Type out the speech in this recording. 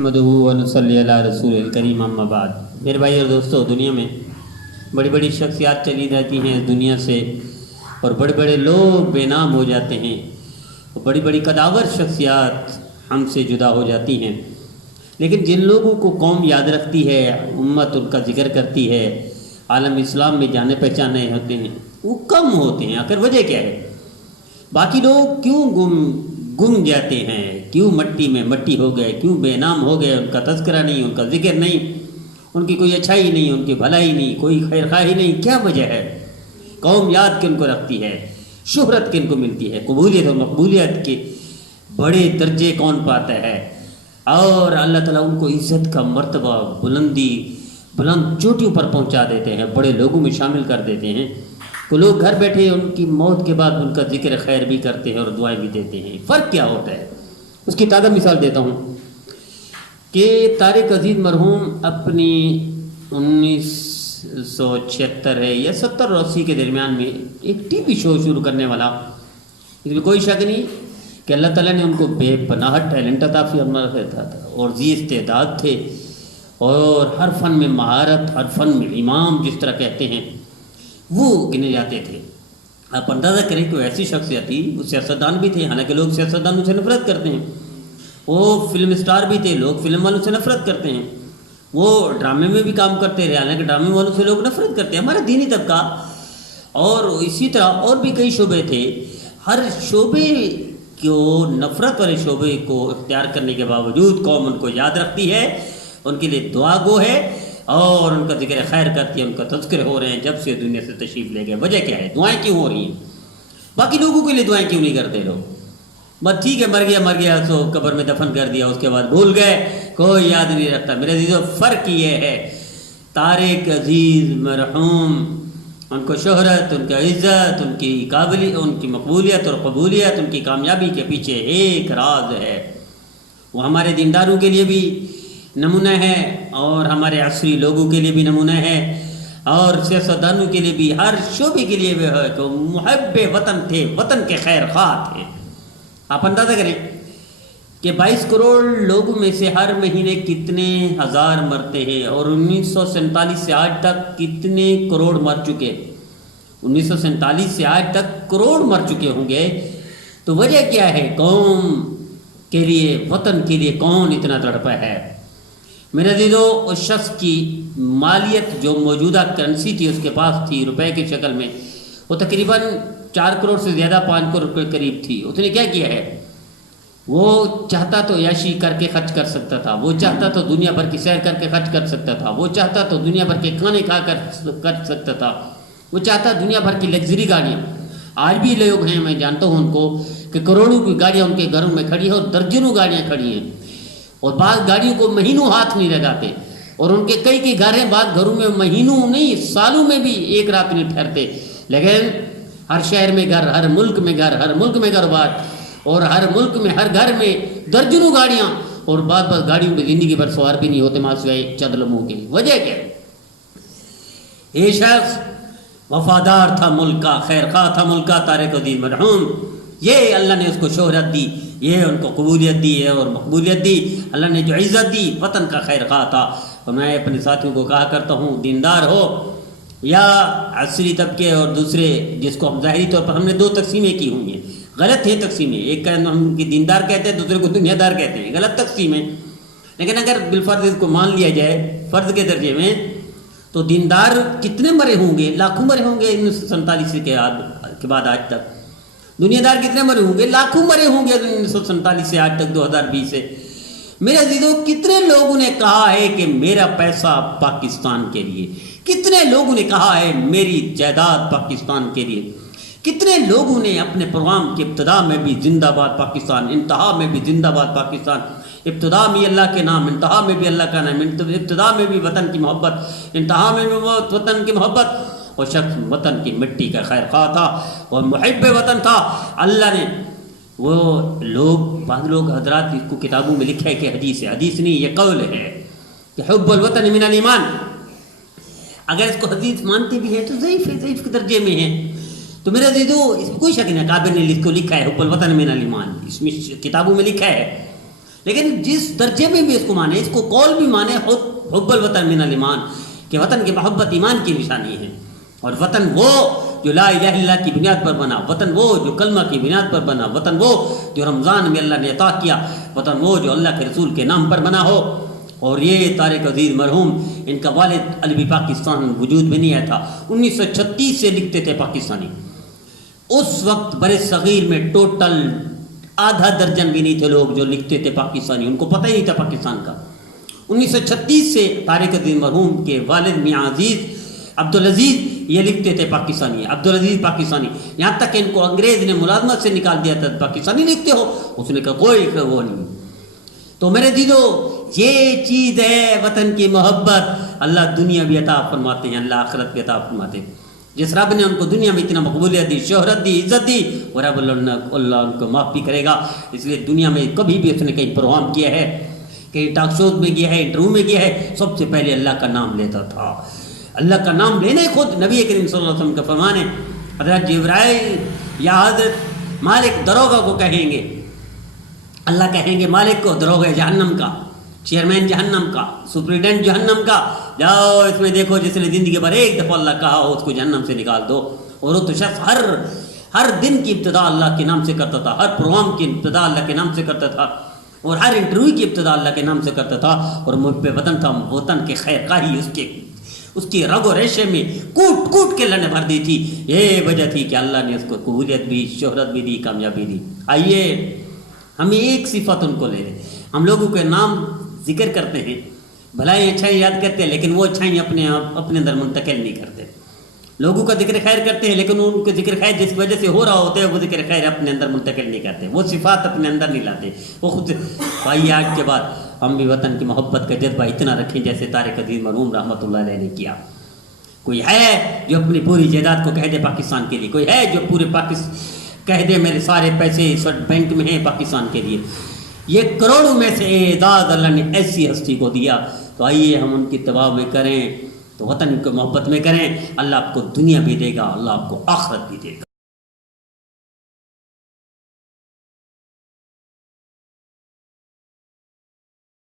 نحمدہ و نصلی علی رسول الکریم اما بعد۔ میرے بھائی اور دوستو، دنیا میں بڑی بڑی شخصیات چلی جاتی ہیں اس دنیا سے، اور بڑے بڑے لوگ بے نام ہو جاتے ہیں، اور بڑی بڑی قداور شخصیات ہم سے جدا ہو جاتی ہیں، لیکن جن لوگوں کو قوم یاد رکھتی ہے، امت ان کا ذکر کرتی ہے، عالم اسلام میں جانے پہچانے ہوتے ہیں، وہ کم ہوتے ہیں۔ آخر وجہ کیا ہے؟ باقی لوگ کیوں گم جاتے ہیں؟ کیوں مٹی میں مٹی ہو گئے؟ کیوں بے نام ہو گئے؟ ان کا تذکرہ نہیں، ان کا ذکر نہیں، ان کی کوئی اچھائی نہیں، ان کی بھلائی نہیں، کوئی خیر خواہی نہیں۔ کیا وجہ ہے؟ قوم یاد کن کو رکھتی ہے؟ شہرت کن کو ملتی ہے؟ قبولیت اور مقبولیت کے بڑے درجے کون پاتا ہے؟ اور اللہ تعالیٰ ان کو عزت کا مرتبہ، بلند چوٹیوں پر پہنچا دیتے ہیں، بڑے لوگوں میں شامل کر دیتے ہیں۔ تو لوگ گھر بیٹھے ان کی موت کے بعد ان کا ذکر خیر بھی کرتے ہیں اور دعائیں بھی دیتے ہیں۔ فرق کیا ہوتا ہے؟ اس کی تازہ مثال دیتا ہوں کہ طارق عزیز مرحوم اپنی 1976 ہے یا 70 اور 80 کے درمیان میں ایک ٹی وی شو شروع کرنے والا، اس میں کوئی شک نہیں کہ اللہ تعالیٰ نے ان کو بے پناہ ٹیلنٹ عطا فرمایا تھا اور ذی استعداد تھے، اور ہر فن میں مہارت، ہر فن میں امام جس طرح کہتے ہیں وہ گنے جاتے تھے۔ آپ اندازہ کریں کہ وہ ایسی شخصیت تھی، وہ سیاستدان بھی تھے، حالانکہ لوگ سیاستدانوں سے نفرت کرتے ہیں، وہ فلم اسٹار بھی تھے، لوگ فلم والوں سے نفرت کرتے ہیں، وہ ڈرامے میں بھی کام کرتے رہے، حالانکہ ڈرامے والوں سے لوگ نفرت کرتے ہیں، ہمارا دینی طبقہ، اور اسی طرح اور بھی کئی شعبے تھے۔ ہر شعبے کو، نفرت والے شعبے کو اختیار کرنے کے باوجود قوم ان کو یاد رکھتی ہے، ان کے لیے دعا گو ہے، اور ان کا ذکر خیر کرتی ہے، ان کا تذکر ہو رہے ہیں جب سے دنیا سے تشریف لے گئے۔ وجہ کیا ہے؟ دعائیں کیوں ہو رہی ہیں؟ باقی لوگوں کے لیے دعائیں کیوں نہیں کرتے لوگ؟ بس ٹھیک ہے، مر گیا تو قبر میں دفن کر دیا، اس کے بعد بھول گئے، کوئی یاد نہیں رکھتا۔ میرے عزیزو، فرق یہ ہے، طارق عزیز مرحوم، ان کو شہرت، ان کا عزت، ان کی قابلیت، ان کی مقبولیت اور قبولیت، ان کی کامیابی کے پیچھے ایک راز ہے۔ وہ ہمارے دینداروں کے لیے بھی نمونہ ہے، اور ہمارے عصری لوگوں کے لیے بھی نمونہ ہے، اور سیاستدانوں کے لیے بھی، ہر شعبے کے لیے بھی ہے کہ محب وطن تھے، وطن کے خیر خواہ تھے۔ آپ اندازہ کریں کہ 22 کروڑ لوگوں میں سے ہر مہینے کتنے ہزار مرتے ہیں، اور 1947 سے آج تک کتنے کروڑ مر چکے؟ 1947 سے آج تک کروڑ مر چکے ہوں گے۔ تو وجہ کیا ہے؟ قوم کے لیے، وطن کے لیے کون اتنا تڑپا ہے؟ میرے عزیزو، اس شخص کی مالیت جو موجودہ کرنسی تھی اس کے پاس تھی روپے کی شکل میں، وہ تقریباً 4 کروڑ سے زیادہ، 5 کروڑ کے قریب تھی۔ اس نے کیا کیا ہے؟ وہ چاہتا تو عیاشی کر کے خرچ کر سکتا تھا، وہ چاہتا تو دنیا بھر کی سیر کر کے خرچ کر سکتا تھا، وہ چاہتا تو دنیا بھر کے کھانے کھا کر سکتا تھا، وہ چاہتا دنیا بھر کی لگژری گاڑیاں۔ آج بھی لوگ ہیں، میں جانتا ہوں ان کو، کہ کروڑوں کی گاڑیاں ان کے گھروں میں کھڑی ہیں، اور درجنوں گاڑیاں کھڑی ہیں، اور بعض گاڑیوں کو مہینوں ہاتھ نہیں لگاتے، اور ان کے کئی گھر ہیں، بعض گھروں میں مہینوں نہیں، سالوں میں بھی ایک رات نہیں ٹھہرتے، لیکن ہر شہر میں گھر، ہر ملک میں گھر، ہر ملک میں کاروبار، اور ہر ملک میں، ہر گھر میں درجنوں گاڑیاں، اور بعض گاڑیوں میں زندگی بھر سوار بھی نہیں ہوتے، سوائے چند لمحوں کے۔ وجہ کیا ہے؟ یہ شخص وفادار تھا ملک کا، خیر خواہ تھا ملک کا، طارق عزیز مرحوم۔ یہ اللہ نے اس کو شہرت دی، یہ ان کو قبولیت دی ہے اور مقبولیت دی، اللہ نے جو عزت دی، وطن کا خیر خواہ تھا۔ اور میں اپنے ساتھیوں کو کہا کرتا ہوں، دیندار ہو یا عصری طبقے اور دوسرے، جس کو ہم ظاہری طور پر ہم نے 2 تقسیمیں کی ہوئی ہیں، غلط ہیں تقسیمیں، ایک کا ہم کی دیندار کہتے ہیں، دوسرے کو دنیا دار کہتے ہیں، غلط تقسیم ہے۔ لیکن اگر بالفرض اس کو مان لیا جائے فرض کے درجے میں، تو دیندار کتنے مرے ہوں گے؟ لاکھوں مرے ہوں گے 1947 کے بعد آج تک۔ دنیا دار کتنے مرے ہوں گے؟ لاکھوں مرے ہوں گے 1947 سے آج تک 2020 سے۔ میرے عزیزوں، کتنے لوگوں نے کہا ہے کہ میرا پیسہ پاکستان کے لیے، کتنے لوگوں نے کہا ہے میری جائیداد پاکستان کے لیے، کتنے لوگوں نے اپنے پروگرام کی ابتدا میں بھی زندہ باد پاکستان، انتہا میں بھی زندہ باد پاکستان، ابتدا میں اللہ کے نام، انتہا میں بھی اللہ کا نام، ابتدا میں بھی وطن کی محبت، انتہا میں بھی وطن کی محبت۔ وہ شخص وطن کی مٹی کا خیر خواہ تھا اور محب وطن تھا۔ اللہ نے وہ لوگ، بعض لوگ حضرات اس کو کتابوں میں لکھا ہے کہ حدیث ہے، حدیث نہیں، یہ قول ہے کہ حب الوطن من الایمان۔ اگر اس کو حدیث مانتے بھی ہیں تو ضعیف ہے، ضعیف کے درجے میں ہیں۔ تو میرے عزیزو، اس میں کوئی شک نہیں، کعبہ نے اس کو لکھا ہے حب الوطن من الایمان، اس میں کتابوں میں لکھا ہے، لیکن جس درجے میں بھی اس کو مانے، اس کو قول بھی مانے، حب الوطن من الایمان، کہ وطن کی محبت ایمان کی نشانی ہے، اور وطن وہ جو لا الہ الا اللہ کی بنیاد پر بنا، وطن وہ جو کلمہ کی بنیاد پر بنا، وطن وہ جو رمضان میں اللہ نے عطا کیا، وطن وہ جو اللہ کے رسول کے نام پر بنا ہو۔ اور یہ طارق عزیز مرحوم، ان کا والد عربی پاکستان وجود میں نہیں آیا تھا، 1936 سے لکھتے تھے پاکستانی۔ اس وقت برے صغیر میں ٹوٹل آدھا درجن بھی نہیں تھے لوگ جو لکھتے تھے پاکستانی، ان کو پتہ ہی نہیں تھا پاکستان کا۔ 1936 سے طارق عزیز مرحوم کے والد میاں عزیز عبدالعزیز یہ لکھتے تھے پاکستانی، عبدالعزیز پاکستانی، یہاں تک کہ ان کو انگریز نے ملازمت سے نکال دیا تھا، پاکستانی لکھتے ہو، اس نے کہا کوئی وہ نہیں۔ تو میرے دیدو، یہ چیز ہے وطن کی محبت، اللہ دنیا بھی عطا فرماتے ہیں، اللہ آخرت بھی عطا فرماتے ہیں۔ جس رب نے ان کو دنیا میں اتنا مقبولیت دی، شہرت دی، عزت دی، وہ رب اللہ ان کو معاف بھی کرے گا۔ اس لیے دنیا میں کبھی بھی اس نے کہیں پروگرام کیا ہے، کہیں ٹاک شوز میں گیا ہے، انٹرویو میں گیا ہے، سب سے پہلے اللہ کا نام لیتا تھا۔ اللہ کا نام لینے خود نبی کریم صلی اللہ علیہ وسلم کا فرمان ہے۔ حضرت جبرائیل یا حضرت مالک دروغہ کو کہیں گے، اللہ کہیں گے مالک کو، دروغہ جہنم کا، چیئرمین جہنم کا، سپریڈنٹ جہنم کا، جاؤ اس میں دیکھو جس نے زندگی بھر ایک دفعہ اللہ کہا ہو اس کو جہنم سے نکال دو۔ اور وہ تو شخص ہر دن کی ابتدا اللہ کے نام سے کرتا تھا، ہر پروگرام کی ابتدا اللہ کے نام سے کرتا تھا، اور ہر انٹرویو کی ابتدا اللہ کے نام سے کرتا تھا، اور مجھ پہ وطن تھا، وطن کے خیر خواہی اس کی رگ و ریشے میں کوٹ کوٹ کے اللہ نے بھر دی تھی۔ یہ وجہ تھی کہ اللہ نے اس کو قبولیت بھی، شہرت بھی دی، کامیابی دی۔ آئیے ہمیں ایک صفت ان کو لے لیں، ہم لوگوں کے نام ذکر کرتے ہیں، بھلائی اچھائی یاد کرتے ہیں، لیکن وہ اچھائی اپنے اندر منتقل نہیں کرتے۔ لوگوں کا ذکر خیر کرتے ہیں، لیکن ان کے ذکر خیر جس وجہ سے ہو رہا ہوتا ہے وہ ذکر خیر اپنے اندر منتقل نہیں کرتے، وہ صفات اپنے اندر نہیں لاتے وہ خود۔ بھائی آج کے بعد ہم بھی وطن کی محبت کا جذبہ اتنا رکھیں جیسے طارق عزیز مرحوم رحمۃ اللہ علیہ نے کیا۔ کوئی ہے جو اپنی پوری جائیداد کو کہہ دے پاکستان کے لیے، کوئی ہے جو پورے کہہ دے میرے سارے پیسے اس وقت بینک میں ہیں پاکستان کے لیے۔ یہ کروڑوں میں سے اعزاز اللہ نے ایسی ہستی کو دیا، تو آئیے ہم ان کی اتباع میں کریں، تو وطن کی محبت میں کریں، اللہ آپ کو دنیا بھی دے گا، اللہ آپ کو آخرت بھی دے گا۔